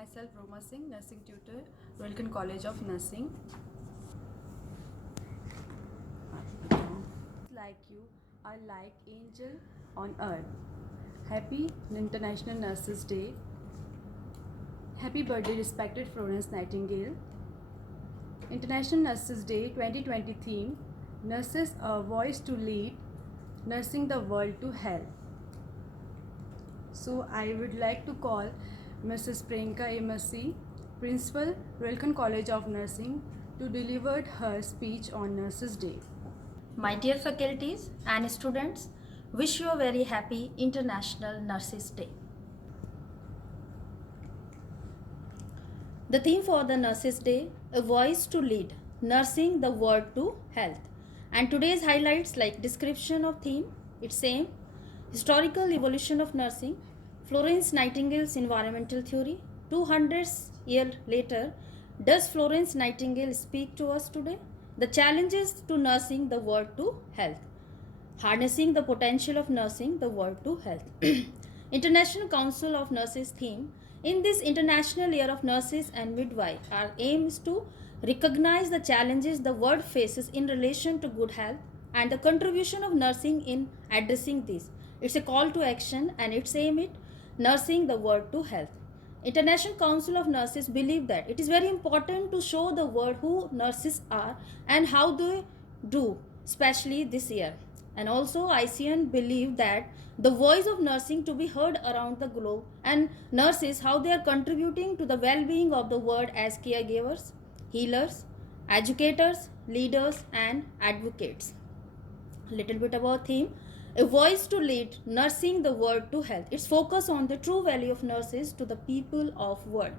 Myself Roma Singh, nursing tutor, Royalton College of Nursing. Like you are like angel on earth. Happy International Nurses Day. Happy birthday, respected Florence Nightingale. International Nurses Day 2020 theme: Nurses, a voice to lead, nursing the world to health. So I would like to call Mrs. Priyanka Amasi, Principal, Royalton College of Nursing, to deliver her speech on Nurses Day. My dear faculties and students, wish you a very happy International Nurses Day. The theme for the Nurses Day, a voice to lead, nursing the world to health. And today's highlights like description of theme, its aim, historical evolution of nursing, Florence Nightingale's environmental theory, 200 years later, does Florence Nightingale speak to us today? The challenges to nursing the world to health. Harnessing the potential of nursing the world to health. International Council of Nurses theme. In this International Year of Nurses and Midwives, our aim is to recognize the challenges the world faces in relation to good health and the contribution of nursing in addressing these. It's a call to action and its aim is nursing the world to health. International Council of Nurses believe that it is very important to show the world who nurses are and how they do, especially this year. And also ICN believe that the voice of nursing to be heard around the globe and nurses how they are contributing to the well-being of the world as caregivers, healers, educators, leaders and advocates. Little bit about theme, a voice to lead, nursing the world to health. Its focus on the true value of nurses to the people of world.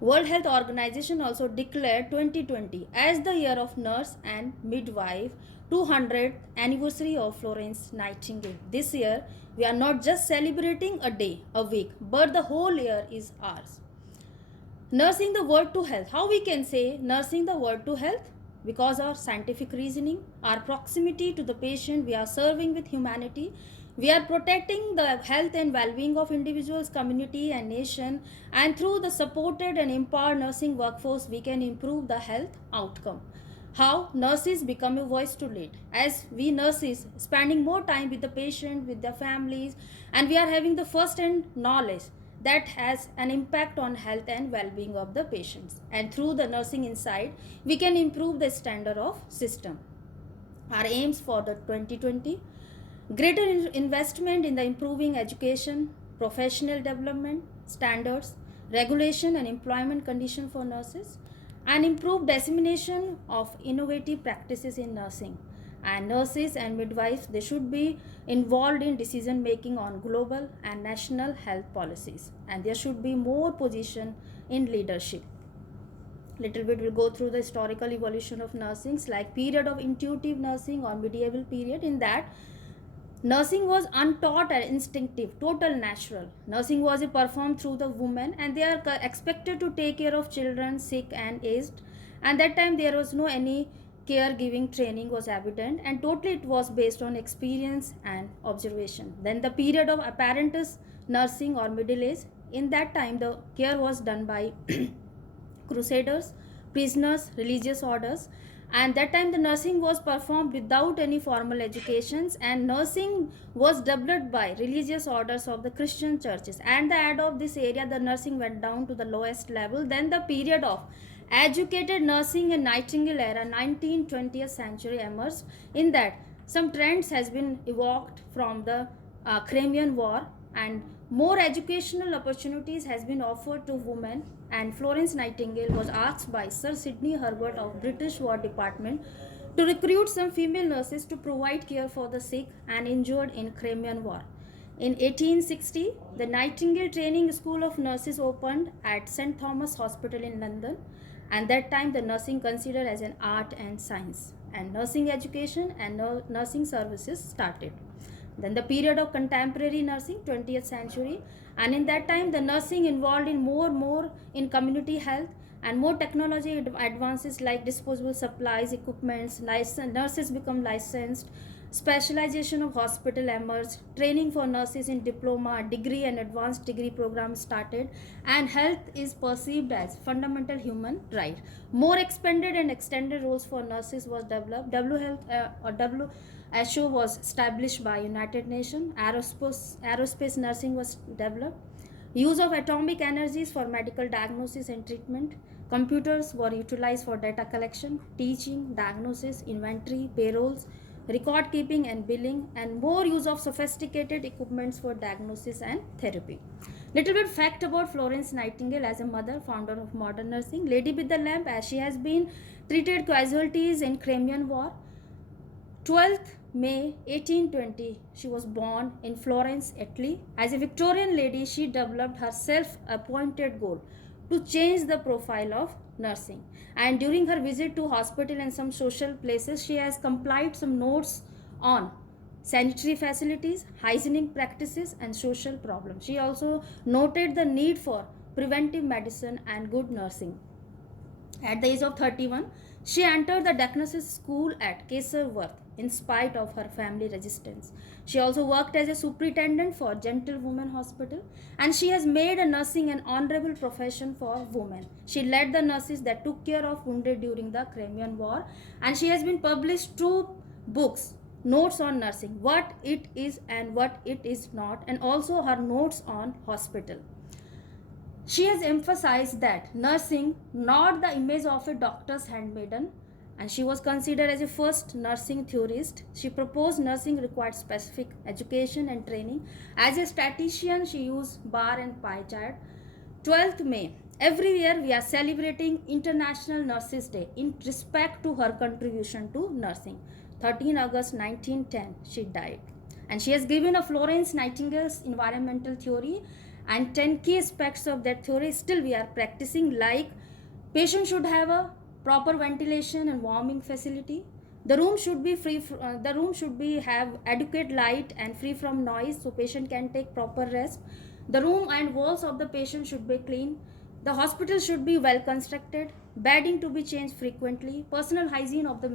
World Health Organization also declared 2020 as the year of nurse and midwife, 200th anniversary of Florence Nightingale. This year, we are not just celebrating a day, a week, but the whole year is ours. Nursing the world to health. How we can say nursing the world to health? Because our scientific reasoning, our proximity to the patient, we are serving with humanity, we are protecting the health and well-being of individuals, community and nation, and through the supported and empowered nursing workforce, we can improve the health outcome. How nurses become a voice to lead. As we nurses spending more time with the patient, with their families, and we are having the first-hand knowledge that has an impact on health and well-being of the patients, and through the nursing insight we can improve the standard of system. Our aims for the 2020: greater investment in the improving education, professional development, standards, regulation and employment condition for nurses, and improved dissemination of innovative practices in nursing. And nurses and midwives, they should be involved in decision making on global and national health policies, and there should be more position in leadership. Little bit we'll go through the historical evolution of nursing, like period of intuitive nursing or medieval period. In that, nursing was untaught and instinctive, total natural. Nursing was performed through the women, and they are expected to take care of children, sick and aged. And that time there was no any caregiving training was evident, and totally it was based on experience and observation. Then the period of apprentice nursing or middle age. In that time the care was done by crusaders, prisoners, religious orders, and that time the nursing was performed without any formal educations, and nursing was developed by religious orders of the Christian churches. And the end of this area, the nursing went down to the lowest level. Then the period of educated nursing in Nightingale era, 19th-20th century emerged. In that, some trends has been evoked from the Crimean War, and more educational opportunities has been offered to women. And Florence Nightingale was asked by Sir Sidney Herbert of British War Department to recruit some female nurses to provide care for the sick and injured in Crimean War. In 1860, the Nightingale Training School of Nurses opened at St. Thomas Hospital in London, and that time the nursing considered as an art and science, and nursing education and nursing services started. Then the period of contemporary nursing, 20th century, and in that time the nursing involved in more in community health, and more technology advances like disposable supplies, equipments, nurses become licensed, Specialization of hospital emerged, training for nurses in diploma, degree and advanced degree programs started, and health is perceived as fundamental human right. More expanded and extended roles for nurses was developed. WHO was established by United Nations. Aerospace nursing was developed. Use of atomic energies for medical diagnosis and treatment. Computers were utilized for data collection, teaching, diagnosis, inventory, payrolls, record keeping and billing, and more use of sophisticated equipments for diagnosis and therapy. Little bit fact about Florence Nightingale as a mother, founder of modern nursing. Lady with the lamp, as she has been treated casualties in Crimean War. 12th May 1820, she was born in Florence, Italy. As a Victorian lady, she developed her self-appointed goal to change the profile of nursing. And during her visit to hospital and some social places, she has compiled some notes on sanitary facilities, hygienic practices, and social problems. She also noted the need for preventive medicine and good nursing. At the age of 31, she entered the diagnosis school at Kaiserswerth in spite of her family resistance. She also worked as a superintendent for Gentlewomen Hospital, and she has made a nursing an honorable profession for women. She led the nurses that took care of wounded during the Crimean War, and she has been published 2 books, notes on nursing, what it is and what it is not, and also her notes on hospital. She has emphasized that nursing not the image of a doctor's handmaiden, and she was considered as a first nursing theorist. She proposed nursing required specific education and training. As a statistician, she used bar and pie chart. 12th May. Every year we are celebrating International Nurses Day in respect to her contribution to nursing. 13 August 1910, she died. And she has given a Florence Nightingale's environmental theory, and 10 key aspects of that theory still we are practicing, like patient should have a proper ventilation and warming facility. The room should be have adequate light and free from noise so patient can take proper rest. The room and walls of the patient should be clean. The hospital should be well constructed. Bedding to be changed frequently. Personal hygiene of the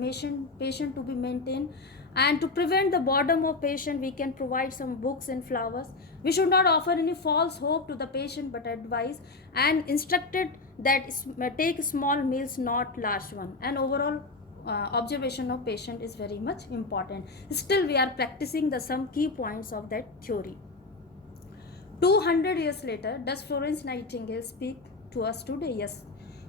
patient to be maintained. And to prevent the boredom of patient, we can provide some books and flowers. We should not offer any false hope to the patient, but advise and instructed that take small meals, not large one. And overall observation of patient is very much important. Still we are practicing some key points of that theory. 200 years later, does Florence Nightingale speak to us today? Yes.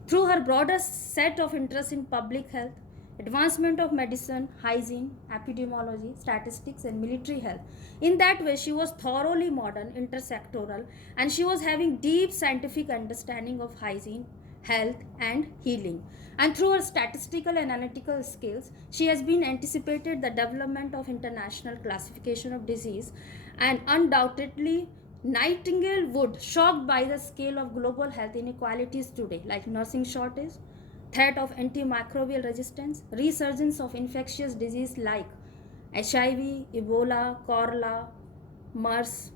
Through her broader set of interests in public health, advancement of medicine, hygiene, epidemiology, statistics, and military health. In that way, she was thoroughly modern, intersectoral, and she was having deep scientific understanding of hygiene, health, and healing. And through her statistical and analytical skills, she has been anticipated the development of international classification of disease, and undoubtedly Nightingale would, shocked by the scale of global health inequalities today, like nursing shortage, threat of antimicrobial resistance, resurgence of infectious disease like HIV, Ebola, Cholera, MERS,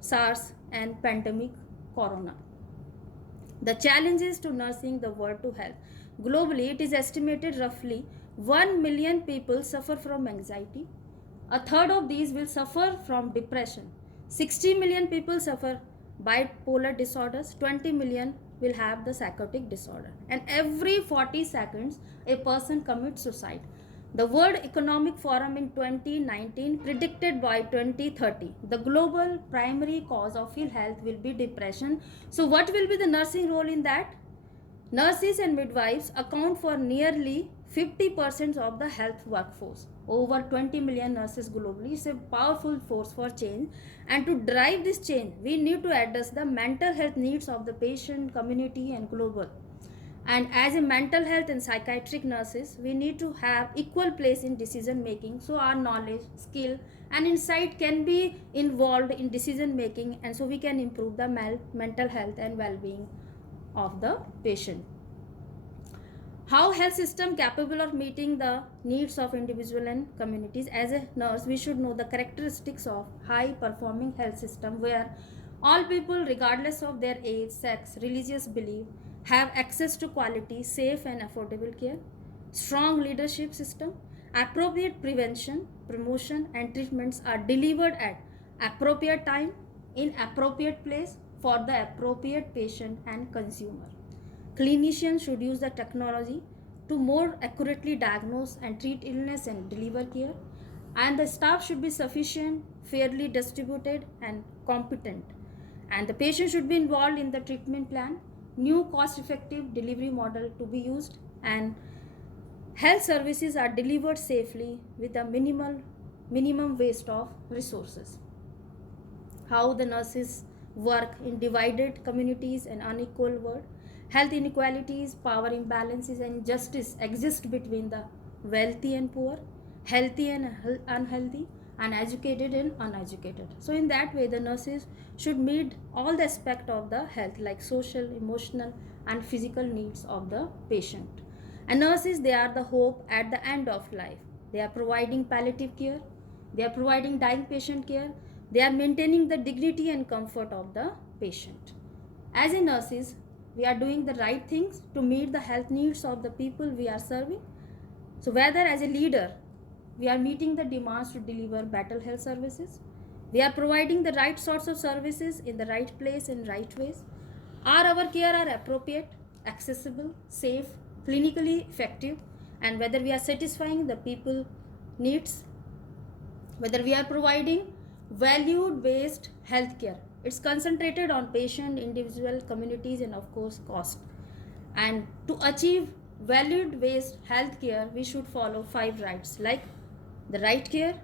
SARS, and pandemic corona. The challenges to nursing the world to health. Globally, it is estimated roughly 1 million people suffer from anxiety. A third of these will suffer from depression. 60 million people suffer bipolar disorders. 20 million will have the psychotic disorder. And every 40 seconds, a person commits suicide. The World Economic Forum in 2019 predicted by 2030, the global primary cause of ill health will be depression. So what will be the nursing role in that? Nurses and midwives account for nearly 50% of the health workforce. Over 20 million nurses globally is a powerful force for change. And to drive this change, we need to address the mental health needs of the patient, community, and global. And as a mental health and psychiatric nurses, we need to have equal place in decision making, so our knowledge, skill, and insight can be involved in decision making, and so we can improve the mental health and well-being of the patient. How health system capable of meeting the needs of individual and communities. As a nurse, we should know the characteristics of high performing health system where all people, regardless of their age, sex, religious belief, have access to quality, safe, and affordable care. Strong leadership system, Appropriate prevention, promotion, and treatments are delivered at appropriate time in appropriate place for the appropriate patient and consumer. Clinicians should use the technology to more accurately diagnose and treat illness and deliver care, and the staff should be sufficient, fairly distributed, and competent. And the patient should be involved in the treatment plan, new cost effective delivery model to be used, and health services are delivered safely with a minimum waste of resources. How the nurses work in divided communities and unequal world. Health inequalities, power imbalances, and injustice exist between the wealthy and poor, healthy and unhealthy, and educated and uneducated. So in that way, the nurses should meet all the aspect of the health, like social, emotional, and physical needs of the patient. And nurses, they are the hope at the end of life. They are providing palliative care, they are providing dying patient care, they are maintaining the dignity and comfort of the patient. As a nurses, we are doing the right things to meet the health needs of the people we are serving. So whether as a leader, we are meeting the demands to deliver better health services, we are providing the right sorts of services in the right place and right ways, are our care are appropriate, accessible, safe, clinically effective, and whether we are satisfying the people needs, whether we are providing valued based healthcare. It's concentrated on patient, individual, communities, and of course cost. And to achieve valued based healthcare, we should follow 5 rights, like the right care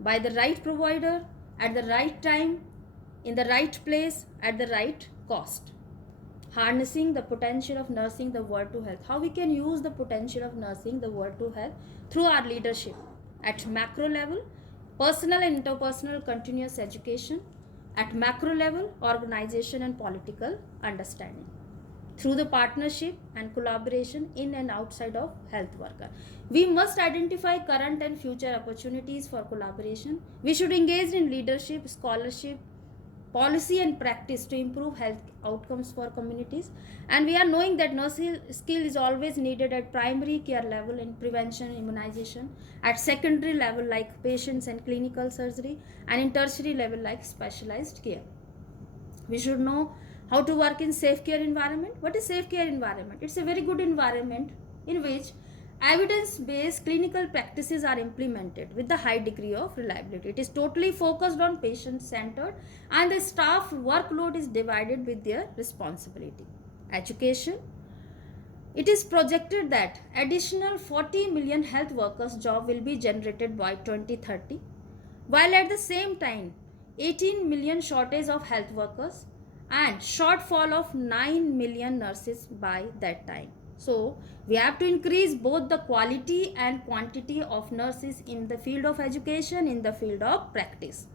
by the right provider at the right time, in the right place, at the right cost. Harnessing the potential of nursing the world to health. How we can use the potential of nursing the world to health through our leadership at macro level, personal and interpersonal continuous education, at macro level, organization and political understanding, through the partnership and collaboration in and outside of health worker. We must identify current and future opportunities for collaboration. We should engage in leadership, scholarship, policy and practice to improve health outcomes for communities. And we are knowing that nursing skill is always needed at primary care level in prevention, immunization, at secondary level like patients and clinical surgery, and in tertiary level like specialized care. We should know how to work in safe care environment. What is safe care environment? It's a very good environment in which evidence-based clinical practices are implemented with the high degree of reliability. It is totally focused on patient-centered, and the staff workload is divided with their responsibility. Education. It is projected that additional 40 million health workers job will be generated by 2030, while at the same time 18 million shortage of health workers and shortfall of 9 million nurses by that time. So we have to increase both the quality and quantity of nurses in the field of education, in the field of practice.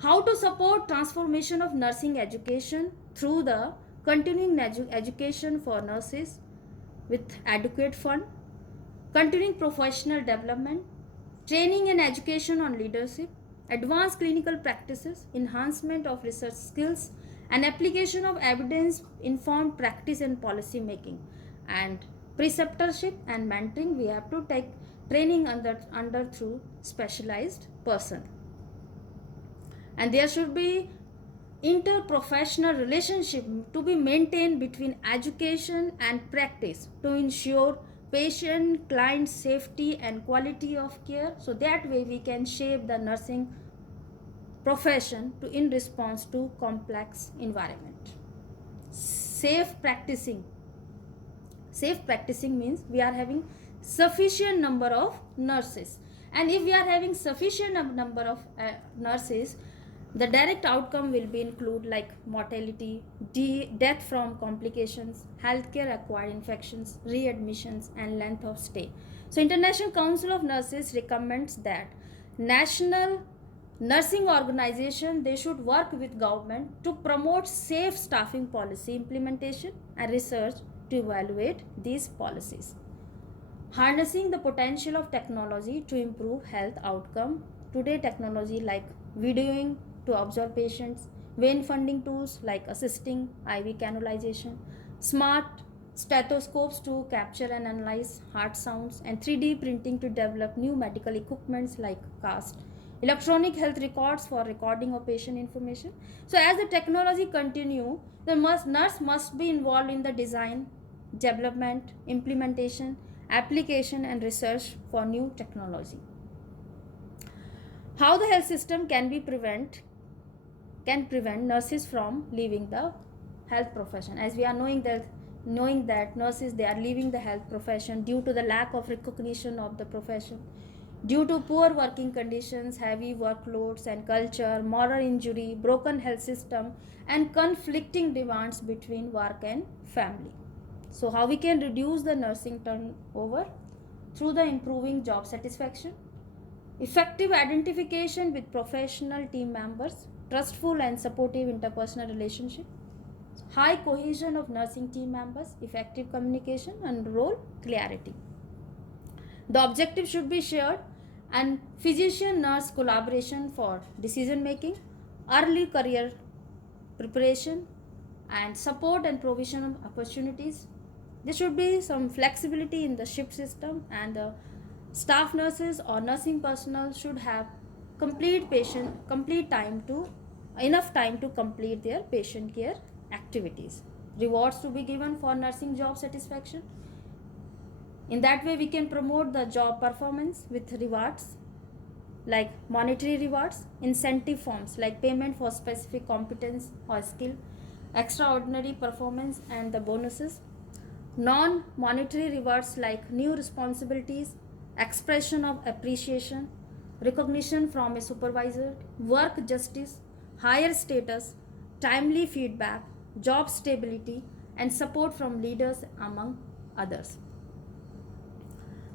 How to support transformation of nursing education through the continuing education for nurses with adequate fund, continuing professional development, training and education on leadership, advanced clinical practices, enhancement of research skills, and application of evidence-informed practice and policy making, and preceptorship and mentoring. We have to take training under through specialized person. And there should be interprofessional relationship to be maintained between education and practice to ensure patient client safety and quality of care. So that way we can shape the nursing profession to in response to complex environment. Safe practicing means we are having sufficient number of nurses, and if we are having sufficient number of nurses, the direct outcome will be include like mortality, death from complications, healthcare acquired infections, readmissions, and length of stay. So International Council of Nurses recommends that national nursing organization, they should work with government to promote safe staffing policy implementation and research to evaluate these policies. Harnessing the potential of technology to improve health outcome. Today technology like videoing to observe patients, vein funding tools like assisting IV cannulization, smart stethoscopes to capture and analyze heart sounds, and 3D printing to develop new medical equipments like cast, electronic health records for recording of patient information. So as the technology continue, the nurse must be involved in the design, development, implementation, application, and research for new technology. How the health system can prevent nurses from leaving the health profession, as we are knowing that nurses, they are leaving the health profession due to the lack of recognition of the profession, due to poor working conditions, heavy workloads and culture, moral injury, broken health system, and conflicting demands between work and family. So how we can reduce the nursing turnover? Through the improving job satisfaction, effective identification with professional team members, trustful and supportive interpersonal relationship, high cohesion of nursing team members, effective communication, and role clarity. The objective should be shared and physician nurse collaboration for decision making, early career preparation, and support and provision of opportunities. There should be some flexibility in the shift system, and the staff nurses or nursing personnel should have enough time to complete their patient care activities. Rewards to be given for nursing job satisfaction. In that way, we can promote the job performance with rewards like monetary rewards, incentive forms like payment for specific competence or skill, extraordinary performance, and the bonuses. Non-monetary rewards like new responsibilities, expression of appreciation, recognition from a supervisor, work justice, higher status, timely feedback, job stability, and support from leaders, among others.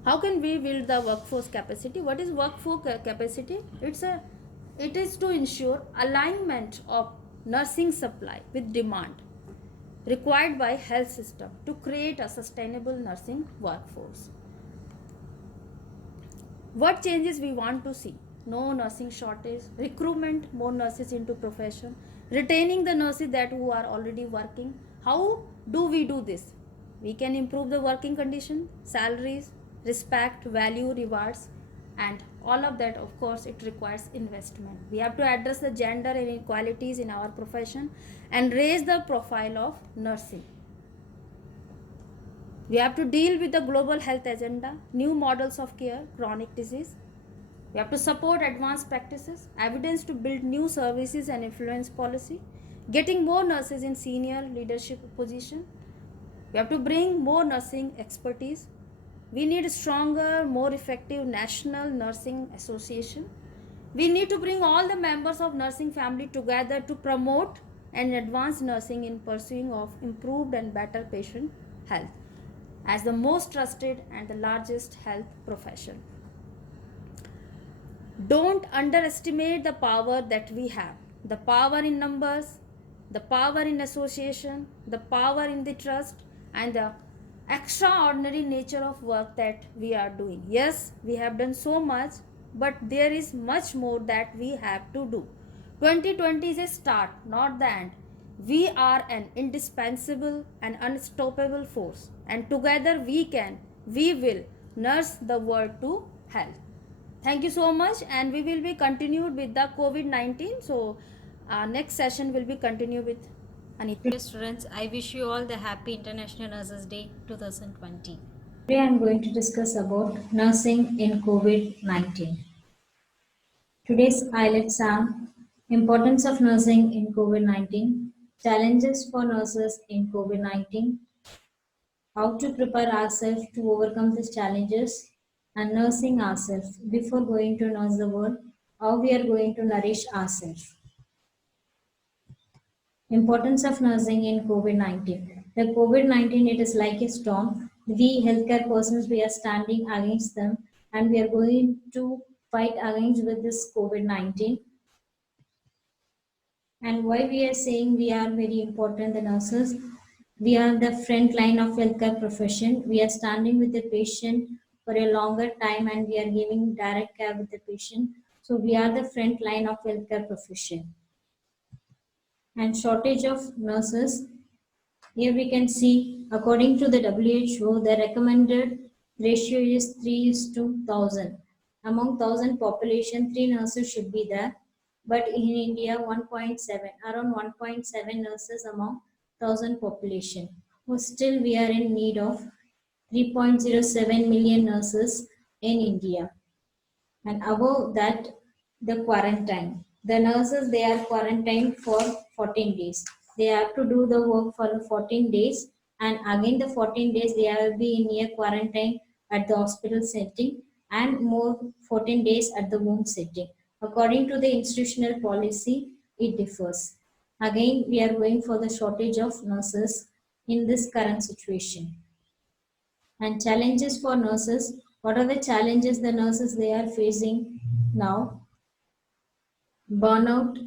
How can we build the workforce capacity? What is workforce capacity? It is to ensure alignment of nursing supply with demand required by health system to create a sustainable nursing workforce. What changes we want to see? No nursing shortage, recruitment more nurses into profession, retaining the nurses that who are already working. How do we do this? We can improve the working condition, salaries, respect, value, rewards, and all of that. Of course, it requires investment. We have to address the gender inequalities in our profession and raise the profile of nursing. We have to deal with the global health agenda, new models of care, chronic disease. We have to support advanced practices, evidence to build new services and influence policy, getting more nurses in senior leadership position. We have to bring more nursing expertise. We need a stronger, more effective National Nursing Association. We need to bring all the members of nursing family together to promote and advance nursing in pursuing of improved and better patient health as the most trusted and the largest health profession. Don't underestimate the power that we have. The power in numbers, the power in association, the power in the trust, and the extraordinary nature of work that we are doing. Yes, we have done so much, but there is much more that we have to do. 2020 is a start, not the end. We are an indispensable and unstoppable force, and together we will nurse the world to health. Thank you so much, and we will be continued with the COVID-19. So next session will be continued with Anita. Dear students, I wish you all the happy International Nurses Day 2020. Today I am going to discuss about nursing in COVID-19. Today's highlights are importance of nursing in COVID-19, challenges for nurses in COVID-19, how to prepare ourselves to overcome these challenges, and nursing ourselves before going to nurse the world, how we are going to nourish ourselves. Importance of nursing in COVID-19. The COVID-19, it is like a storm. We healthcare persons, we are standing against them, and we are going to fight against with this COVID-19. And why we are saying we are very important, the nurses? We are the front line of healthcare profession. We are standing with the patient for a longer time, and we are giving direct care with the patient. So we are the front line of healthcare profession. And shortage of nurses. Here we can see, according to the WHO, the recommended ratio is 3 is to 1000. Among 1000 population, 3 nurses should be there. But in India, 1.7, around 1.7 nurses among 1000 population. So still, we are in need of 3.07 million nurses in India. And above that, the quarantine. The nurses, they are quarantined for 14 days. They have to do the work for the 14 days, and again the 14 days they will be in a quarantine at the hospital setting, and more 14 days at the home setting. According to the institutional policy, it differs. Again, we are going for the shortage of nurses in this current situation. And challenges for nurses. What are the challenges the nurses they are facing now? Burnout,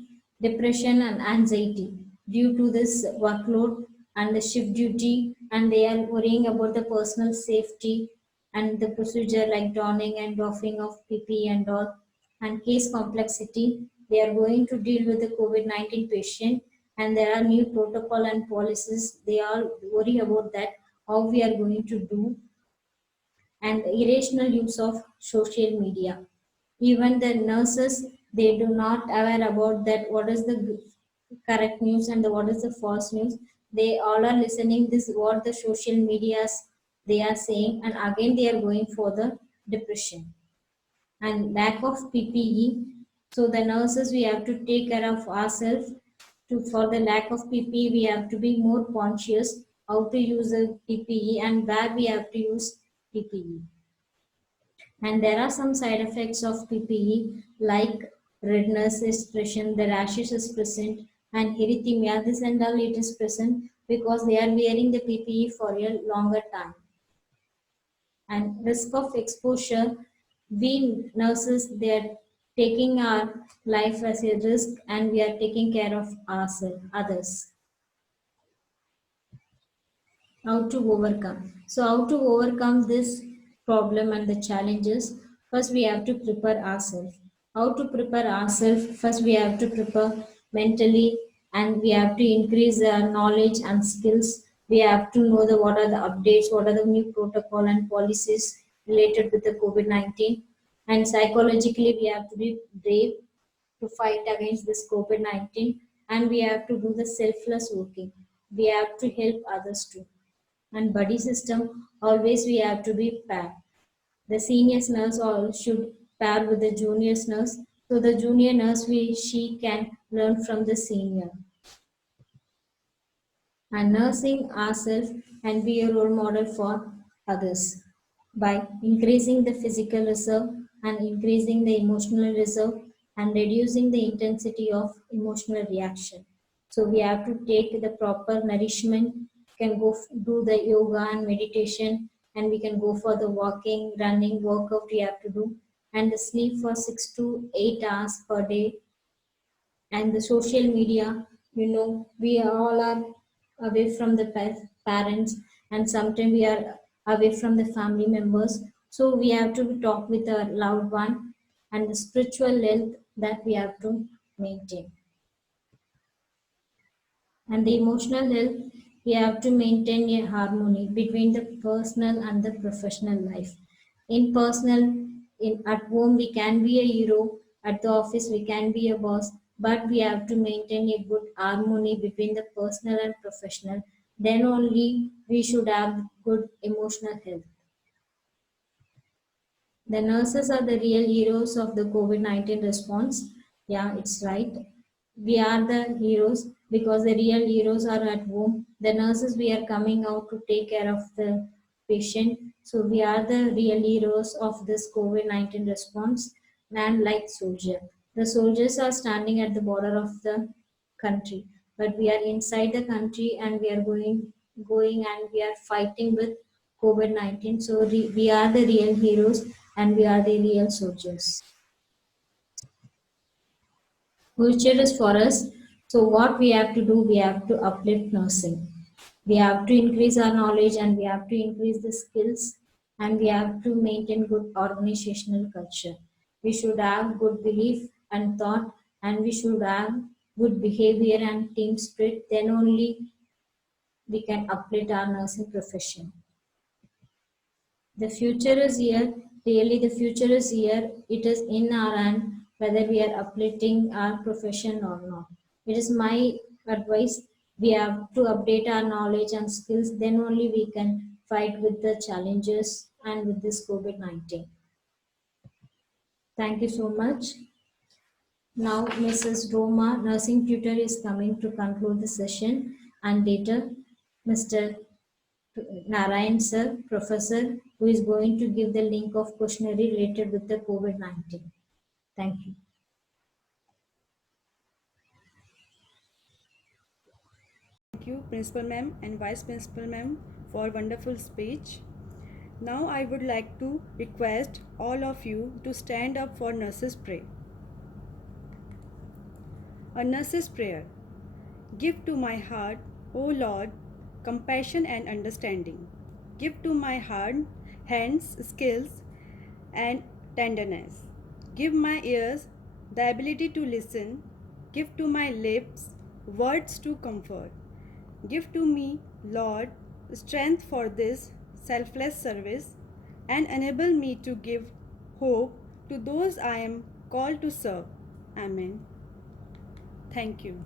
depression, and anxiety due to this workload and the shift duty, and they are worrying about the personal safety and the procedure like donning and doffing of PPE and all, and case complexity. They are going to deal with the COVID-19 patient, and there are new protocol and policies. They all worry about that how we are going to do, and the irrational use of social media. Even the nurses, they do not aware about that what is the correct news and what is the false news. They all are listening this what the social medias they are saying, and again they are going for the depression and lack of PPE. So the nurses we have to take care of ourselves. To for the lack of PPE, we have to be more conscious how to use the PPE and where we have to use PPE. And there are some side effects of PPE like redness is present, the rashes is present, and erythema. This and all it is present because they are wearing the PPE for a longer time. And risk of exposure, we nurses they are taking our life as a risk, and we are taking care of ourselves, others. How to overcome. So how to overcome this problem and the challenges? First we have to prepare ourselves. How to prepare ourselves? First we have to prepare mentally, and we have to increase our knowledge and skills. We have to know the what are the updates, what are the new protocol and policies related with the COVID-19. And psychologically we have to be brave to fight against this COVID-19, and we have to do the selfless working. We have to help others too. And buddy system, always we have to be pair. The senior nurse all should pair with the junior nurse, so the junior nurse she can learn from the senior. And nursing ourselves and be a role model for others by increasing the physical reserve and increasing the emotional reserve and reducing the intensity of emotional reaction. So we have to take the proper nourishment, can go do the yoga and meditation, and we can go for the walking, running, workout we have to do, and the sleep for 6 to 8 hours per day. And the social media, we all are away from the parents, and sometimes we are away from the family members, so we have to talk with our loved one. And the spiritual health that we have to maintain, and the emotional health, we have to maintain a harmony between the personal and the professional life. In personal, in at home we can be a hero, at the office we can be a boss, but we have to maintain a good harmony between the personal and professional. Then only we should have good emotional health. The nurses are the real heroes of the COVID-19 response. Yeah, it's right. We are the heroes because the real heroes are at home. The nurses, we are coming out to take care of the patient. So we are the real heroes of this COVID-19 response. And like soldier, the soldiers are standing at the border of the country, but we are inside the country, and we are going and we are fighting with COVID-19. So we are the real heroes, and we are the real soldiers. Future is for us. So what we have to do, we have to uplift nursing. We have to increase our knowledge, and we have to increase the skills, and we have to maintain good organizational culture. We should have good belief and thought, and we should have good behavior and team spirit. Then only we can uplift our nursing profession. The future is here. Really, the future is here. It is in our hand whether we are uplifting our profession or not. It is my advice. We have to update our knowledge and skills. Then only we can fight with the challenges and with this COVID-19. Thank you so much. Now, Mrs. Roma, nursing tutor, is coming to conclude the session, and later, Mr. Narayan sir, professor, who is going to give the link of questionnaire related with the COVID-19. Thank you. Thank you, Principal Ma'am and Vice Principal Ma'am, for wonderful speech. Now I would like to request all of you to stand up for nurses' prayer. A nurse's prayer. Give to my heart, O Lord, compassion and understanding. Give to my heart, hands, skills, and tenderness. Give my ears the ability to listen. Give to my lips words to comfort. Give to me, Lord, strength for this selfless service and enable me to give hope to those I am called to serve. Amen. Thank you.